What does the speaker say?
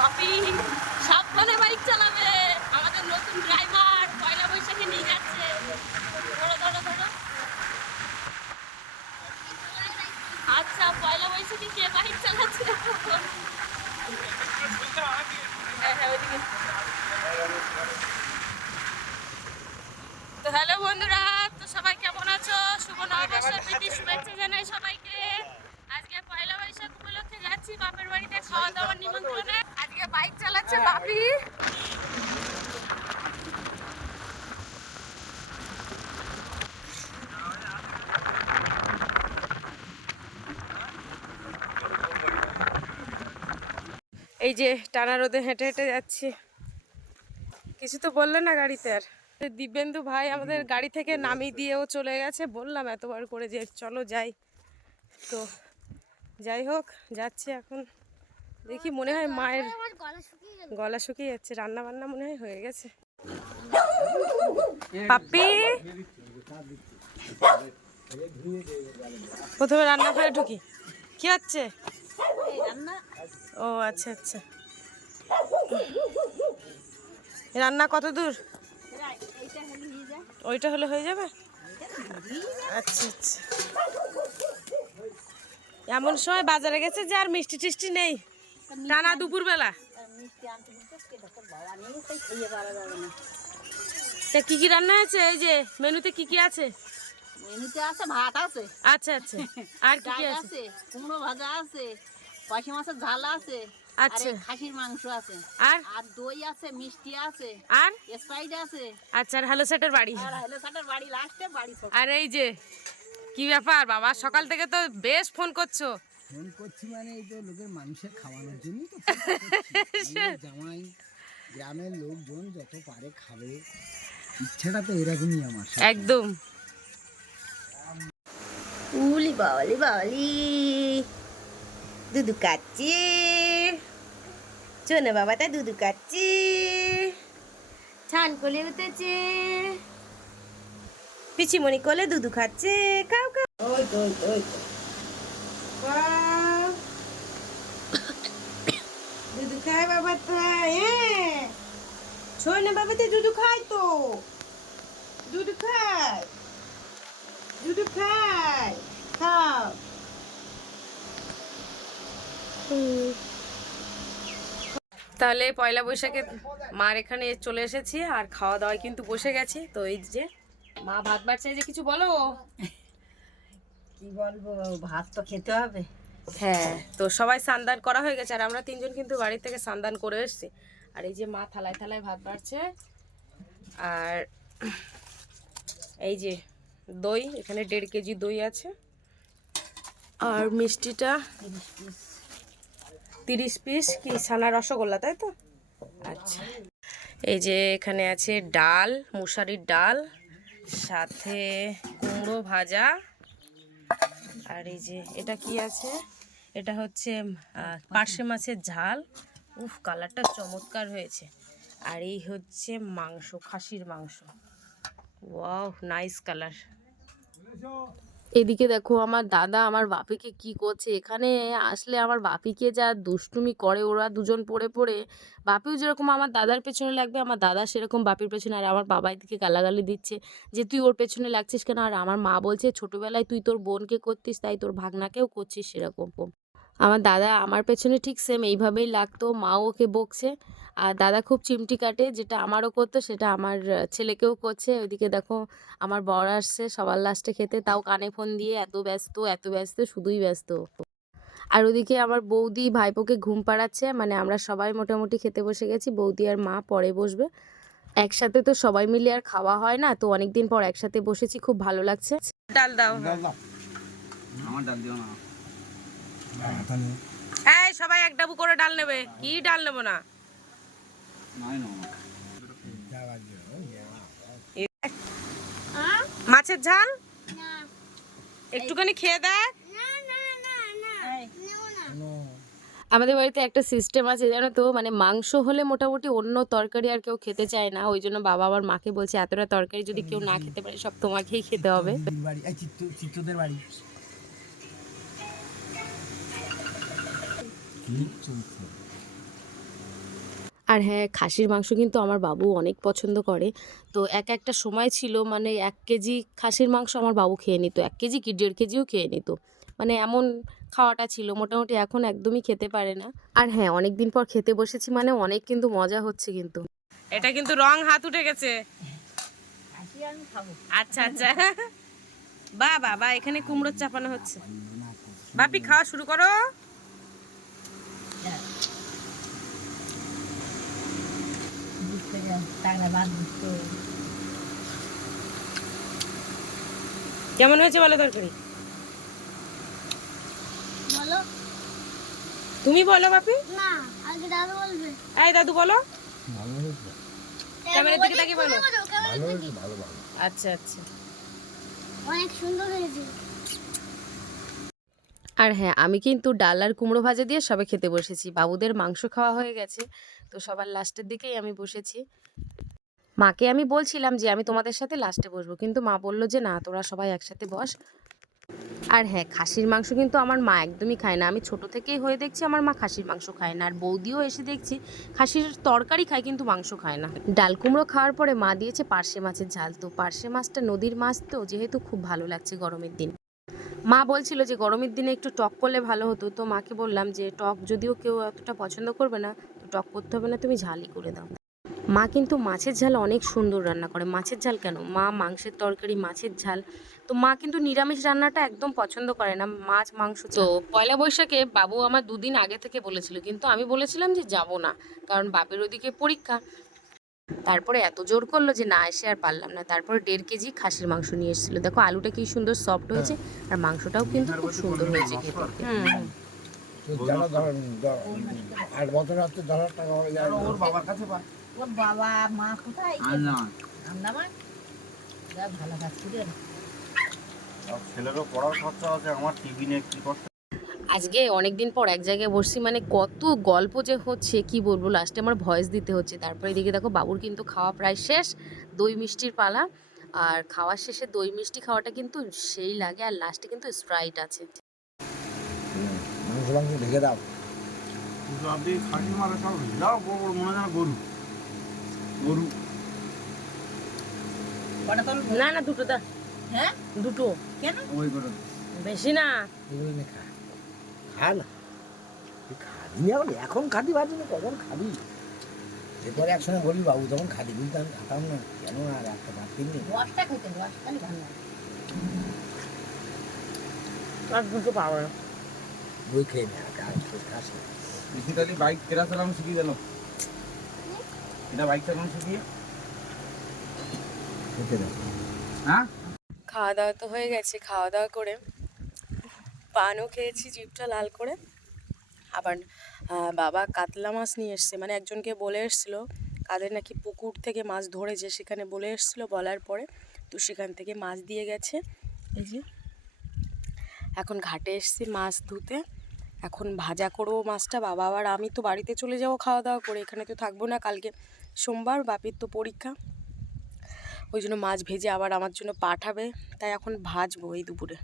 বাপি সাবধানে বাইক চালাবে, আমাদের নতুন ড্রাইভার পয়লা বৈশাখে নিয়ে যাচ্ছে। ধরো ধরো ধরো। আচ্ছা, পয়লা বৈশাখে কে বাইক চালাচ্ছে? হ্যাঁ হ্যাঁ ওইদিকে। তো হ্যালো বন্ধুরা, তো সবাই কেমন আছো? শুভ নববর্ষের প্রীতি শুভেচ্ছা জানাই সবাইকে। আজকে পয়লা বৈশাখ উপলক্ষে যাচ্ছি বাপের বাড়িতে খাওয়া দাওয়ার নিমন্ত্রণে। আজকে বাইক চালাচ্ছে বাপি। এই যে টানা রোদে হেঁটে হেঁটে যাচ্ছি। কিছু তো বললে না গাড়িতে আর। দিব্যেন্দু ভাই আমাদের গাড়ি থেকে নামিয়ে দিয়েও চলে গেছে। বললাম এতবার করে যে চলো যাই, তো যাই হোক যাচ্ছি এখন। দেখি মনে হয় মায়ের গলা শুকিয়ে যাচ্ছে, রান্না বান্না মনে হয় হয়ে গেছে। পাপ্পি প্রথমে রান্না করে ঢুকি। কি হচ্ছে? ও আচ্ছা আচ্ছা। রান্না কত দূর? ওইটা হলে হয়ে যাবে। আচ্ছা আচ্ছা। এমন সময় বাজারে গেছে যে আর মিষ্টি টিষ্টি নেই, টানা দুপুর বেলা। কি কি রান্না হয়েছে? এই যে মেনুতে কি কি আছে? মেনুতে আছে ভাত আছে, আচ্ছা আচ্ছা। আর কি কি আছে? কুমড়ো ভাজা আছে, পাশি মাছের ঝাল আছে, আচ্ছা, খাসির মাংস আছে, আর আর দই আছে, মিষ্টি আছে, আর স্প্রাইট আছে, আচ্ছা। আর হ্যালো সেটের বাড়ি। আর হলো সাটার বাড়ি লাস্টে বাড়ি ছোট। আর এই যে কি ব্যাপার বাবা, সকাল থেকে তো বেশ ফোন করছো। ফোন করছি মানে এই তো লোকের মানুষের খাওয়ানোর জন্যই তো জামাই গ্রামের লোকজন যত পারে খাবে, ইচ্ছাটা তো এরকমই আমার। একদম। উলি বাওয়ালি বাওয়ালি দুধু কাচ্ছি, শোনো বাবা তা দুধু কাচ্ছি, ছান কোলে উঠেছে, পিচিমণি কোলে দুধু খাচ্ছে, খাও খাও। ওই তো ওই তো ওই তো দুধু খায় বাবা তো। হ্যাঁ শোনো বাবা তো দুধু খায়, তো দুধু খায়, দুধু খায়, খাও। তাহলে পয়লা বৈশাখে মার এখানে চলে এসেছি আর খাওয়া দাওয়ায় কিন্তু বসে গেছি। তো এই যে মা ভাত বাড়ছে, যে কিছু বলো। কি বলবো, ভাত তো খেতে হবে। হ্যাঁ, তো সবাই স্নান করা হয়ে গেছে আর আমরা তিনজন কিন্তু বাড়ি থেকে স্নান করে এসেছি। আর এই যে মা থালায় থালায় ভাত বাড়ছে। আর এই যে দই, এখানে 1.5 কেজি দই আছে। আর মিষ্টিটা 30 পিস কি ছানা রসগোল্লা, তাই তো? আচ্ছা। এই যে এখানে আছে ডাল, মুসারির ডাল, সাথে কুমড়ো ভাজা। আর এই যে এটা কি আছে? এটা হচ্ছে পার্শে মাছের ঝাল। উফ, কালারটা চমৎকার হয়েছে। আর এই হচ্ছে মাংস, খাসির মাংস। Wow, nice colour. এদিকে দেখো আমার দাদা আমার বাপিকে কি করছে। এখানে আসলে আমার বাপিকে যা দুষ্টুমি করে ওরা দুজন পড়ে পড়ে। বাপিও যেরকম আমার দাদার পেছনে লাগবে, আমার দাদা সেরকম বাপির পেছনে। আর আমার বাবা এদিকে গালাগালি দিচ্ছে যে তুই ওর পেছনে লাগছিস কেন। আর আমার মা বলছে ছোটবেলায় তুই তোর বোনকে করতিস, তাই তোর ভাগনাকেও করছিস সেরকম। আমার দাদা আমার পেছনে ঠিক সেম এইভাবেই লাগতো, মাও ওকে বকছে। আর দাদা খুব চিমটি কাটে, যেটা আমারও করতো সেটা আমার ছেলেকেও করছে। ওইদিকে দেখো আমার বর আসছে সবার লাস্টে খেতে, তাও কানে ফোন দিয়ে এত ব্যস্ত এত ব্যস্ত, শুধুই ব্যস্ত। আর ওদিকে আমার বৌদি ভাইপোকে ঘুম পাড়াচ্ছে। মানে আমরা সবাই মোটামুটি খেতে বসে গেছি, বৌদি আর মা পরে বসবে। একসাথে তো সবাই মিলে আর খাওয়া হয় না, তো অনেকদিন পর একসাথে বসেছি, খুব ভালো লাগছে। ডাল দাও। আমার ডাল দিও না। এই সবাই এক ডাবু করে ডাল নেবে। কি ডাল নেবো না? মাছের ঝাল একটুখানি খেয়ে দেখ। আমাদের বাড়িতে একটা সিস্টেম আছে জানো তো, মানে মাংস হলে মোটামুটি অন্য তরকারি আর কেউ খেতে চায় না। ওই জন্য বাবা আমার মাকে বলছে এতটা তরকারি যদি কেউ না খেতে পারে সব তোমাকেই খেতে হবে। চিত্তদের বাড়ি আর হ্যাঁ, খাসির মাংস কিন্তু আমার বাবু অনেক পছন্দ করে। তো একটা সময় ছিল মানে ১ কেজি খাসির মাংস আমার বাবু খেয়ে নিত। ১ কেজি কি ১.৫ কেজিও খেয়ে নিত। মানে এমন খাওয়াটা ছিল। মোটামুটি এখন একদমই খেতে পারে না। আর হ্যাঁ, অনেকদিন পর খেতে বসেছি মানে অনেক কিন্তু মজা হচ্ছে কিন্তু। এটা কিন্তু রং হাত উঠে গেছে। আসি আমি খাবো। আচ্ছা, আচ্ছা। বাহ! বাহ! বাহ! এখানে কুমড়ো চাপানো হচ্ছে। বাপি খাওয়া শুরু করো। বুঝতে গেলাম টাংলা ভাত বুঝতো। কেমন হয়েছে বলো তরকারি? বলো। তুমি বলো বাপি। না, আগে দাদু বলবে। এই দাদু বলো। ভালো হয়েছে, ক্যামেরার দিকে তাকিয়ে বলো। ভালো হয়েছে, ভালো ভালো। আচ্ছা, আচ্ছা। অনেক সুন্দর হয়েছে। আর হ্যাঁ, আমি কিন্তু ডাল আর কুমড়ো ভাজা দিয়ে সবে খেতে বসেছি। বাবুদের মাংস খাওয়া হয়ে গেছে। তো সবার লাস্টের দিকেই আমি বসেছি। মাকে আমি বলছিলাম যে আমি তোমাদের সাথে লাস্টে বসবো। কিন্তু মা বলল যে না তোরা সবাই একসাথে বস। আর হ্যাঁ, খাসির মাংস কিন্তু আমার মা একদমই খায় না। আমি ছোট থেকেই হয়ে দেখছি আমার মা খাসির মাংস খায় না। আর বৌদিও এসে দেখছি খাসির তরকারি খায় কিন্তু মাংস খায় না। ডাল কুমড়ো খাওয়ার পরে মা দিয়েছে পার্শে মাছের ঝাল। তো পার্শে মাছটা নদীর মাছ তো যেহেতু খুব ভালো লাগছে গরমের দিন। মা বলছিল যে গরমের দিনে একটু টক করলে ভালো হতো। তো মাকে বললাম যে টক যদিও কেউ অতটা পছন্দ করবে না, তো টক করতে হবে না, তুমি ঝালই করে দাও। মা কিন্তু মাছের ঝাল অনেক সুন্দর রান্না করে। মাছের ঝাল কেন, মা মাংসের তরকারি, মাছের ঝাল। তো মা কিন্তু নিরামিষ রান্নাটা একদম পছন্দ করে না, মাছ মাংস। তো পয়লা বৈশাখে বাবু আমার ২ দিন আগে থেকে বলেছিল, কিন্তু আমি বলেছিলাম যে যাব না, কারণ বাপের ওদিকে পরীক্ষা। তারপরে এত জোর করলো যে না এসে আর পারলাম না। তারপরে ১.৫ কেজি খাসির মাংস নিয়ে এসেছিল। দেখো আলুটা কি সুন্দর সফট হয়েছে, আর মাংসটাও কিন্তু খুব সুন্দর হয়েছে খেতে। তো যারা ৮ বছর হচ্ছে ১০,০০০ টাকা হয়ে যায় ওর বাবার কাছে পায়। ওর বাবা মা কোথায়? আন্দামান। যা ভালো কাজ করে। ছেলেরও পড়ার খরচা আছে, আমার টিভি নিয়ে কি করতে। আজকে অনেকদিন পর এক জায়গায় বসছি, মানে কত গল্প যে হচ্ছে কি বলবো, লাস্টে আমার ভয়েস দিতে হচ্ছে। তারপরে এদিকে দেখো বাবুর কিন্তু খাওয়া প্রায় শেষ, দই মিষ্টির পালা। আর খাওয়ার শেষে দই মিষ্টি খাওয়াটা কিন্তু সেই লাগে, আর লাস্টে কিন্তু স্প্রাইট আছে। মাংস ঢেকে দাও। কিন্তু আপনি খাসি মারা সব যাও বড় বড় মনে হয় গরু গরু কটা তোর না না, দুটো দা। হ্যাঁ? দুটো। কেন? ওই করে বেশি না। এগুলো নিয়ে খা, খা না, তুই খাবি না বলে এখন খাবি, ভাবছি না কখন খাবি। এরপরে একসঙ্গে বলবি বাবু তখন খাবি, কিন্তু আমি খাতাম না কেন, আর একটা ভাত কিনবি। রসটা খেতে রস খালি ভালো লাগে। আর দুটো পাবো না। বই খেয়ে নে, আর খাস না। বেসিক্যালি বাইক কেরা চালানো শিখিয়ে দিল, এটা বাইক চালানো শিখিয়ে খেতে দাও। হ্যাঁ খাওয়া দাওয়া তো হয়ে গেছে। খাওয়া দাওয়া করে পানও খেয়েছি জিভটা লাল করে। আবার বাবা কাতলা মাছ নিয়ে এসছে, মানে একজনকে বলে এসেছিলো কাদের নাকি পুকুর থেকে মাছ ধরেছে, সেখানে বলে এসেছিলো, বলার পরে তো সেখান থেকে মাছ দিয়ে গেছে। এই যে এখন ঘাটে এসছি মাছ ধুতে, এখন ভাজা করবো মাছটা। বাবা আবার আমি তো বাড়িতে চলে যাবো খাওয়া দাওয়া করে, এখানে তো থাকবো না, কালকে সোমবার, বাপির তো পরীক্ষা। ওই জন্য মাছ ভেজে আবার আমার জন্য পাঠাবে, তাই এখন ভাজবো এই দুপুরে।